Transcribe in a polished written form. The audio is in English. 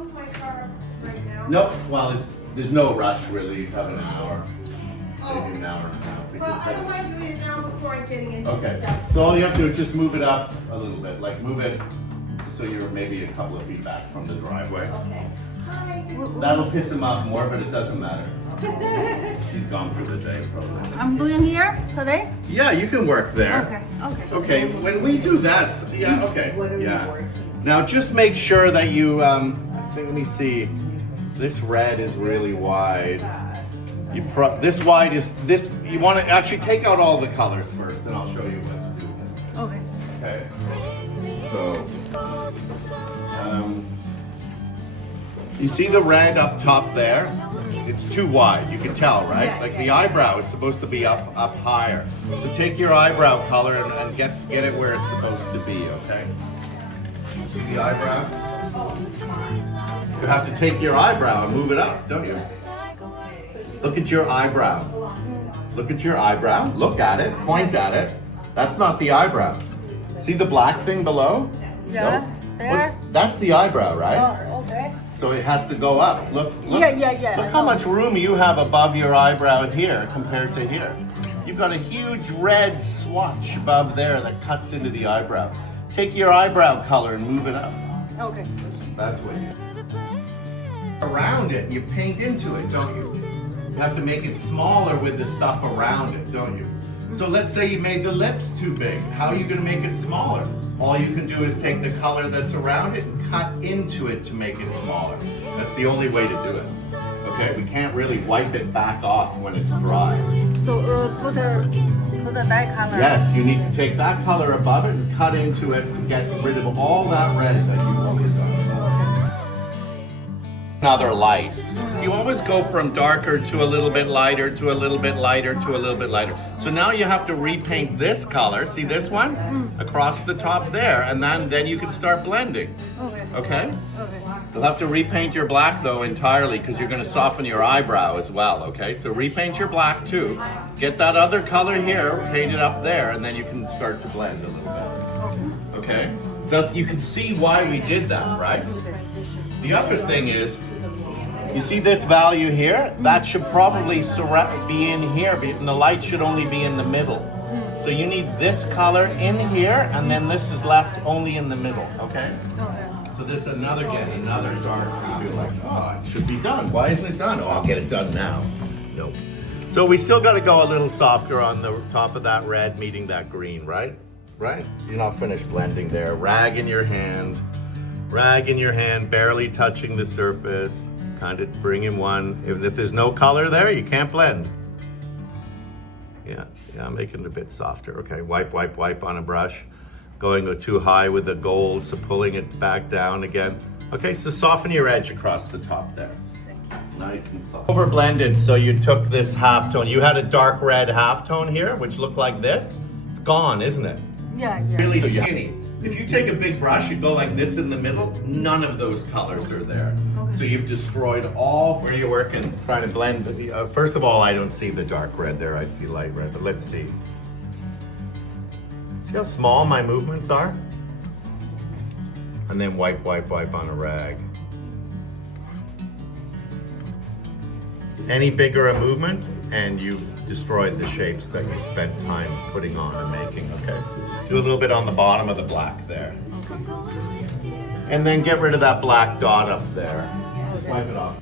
home my car right now? Nope. Well, there's no rush really. You have an hour. Maybe an hour and a half. Well, I don't mind doing it now before I'm getting into the Okay. stuff. So all you have to do is just move it up a little bit. Like move it so you're maybe a couple of feet back from the driveway. Okay. Hi. That'll piss him off more, but it doesn't matter. She's gone for the day, probably. I'm doing here today? Yeah, you can work there. Okay. Okay, when we do that, yeah, okay, What are you yeah. working? Now just make sure that you, I think, let me see, this red is really wide. This wide is, you want to actually take out all the colors first, and I'll show you what to do with it. Okay. Okay. So, you see the red up top there? It's too wide, you can tell, right? Yeah, like yeah. the eyebrow is supposed to be up higher. So take your eyebrow color and get it where it's supposed to be, okay? See the eyebrow? You have to take your eyebrow and move it up, don't you? Look at your eyebrow. Look at your eyebrow. Look at it. Point at it. That's not the eyebrow. See the black thing below? Yeah, there. That's the eyebrow, right? Oh, okay. So it has to go up. Look. Yeah. Look how much room you have above your eyebrow here compared to here. You've got a huge red swatch above there that cuts into the eyebrow. Take your eyebrow color and move it up. Okay. That's what you around it and you paint into it, don't you? You have to make it smaller with the stuff around it, don't you? So let's say you made the lips too big. How are you going to make it smaller? All you can do is take the color that's around it and cut into it to make it smaller. That's the only way to do it. Okay, we can't really wipe it back off when it's dry. So put the dye color. Yes, you need to take that color above it and cut into it to get rid of all that red that you always done. Another light. You always go from darker to a little bit lighter to a little bit lighter to a little bit lighter. So now you have to repaint this color, see this one? Across the top there, and then you can start blending. Okay. Okay? You'll have to repaint your black though entirely because you're going to soften your eyebrow as well, okay? So repaint your black too. Get that other color here, paint it up there, and then you can start to blend a little bit. Okay? Thus, you can see why we did that, right? The other thing is, you see this value here? That should probably be in here, and the light should only be in the middle. So you need this color in here, and then this is left only in the middle, okay? So this another dark, you feel like, oh, it should be done. Why isn't it done? Oh, I'll get it done now. Nope. So we still got to go a little softer on the top of that red meeting that green, right? Right? You're not finished blending there. Rag in your hand, barely touching the surface. Kind of bring in one. If there's no color there, you can't blend. Yeah, making it a bit softer. Okay, wipe on a brush. Going too high with the gold, so pulling it back down again. Okay, so soften your edge across the top there. Nice and soft. Over blended, so you took this halftone. You had a dark red halftone here, which looked like this. It's gone, isn't it? Yeah. Really skinny. If you take a big brush and go like this in the middle, none of those colors are there. Okay. So you've destroyed all where you're working, trying to blend. First of all, I don't see the dark red there. I see light red, but let's see. See how small my movements are? And then wipe on a rag. Any bigger a movement, and you've destroyed the shapes that you spent time putting on and making, okay? Do a little bit on the bottom of the black there. And then get rid of that black dot up there. Just wipe it off.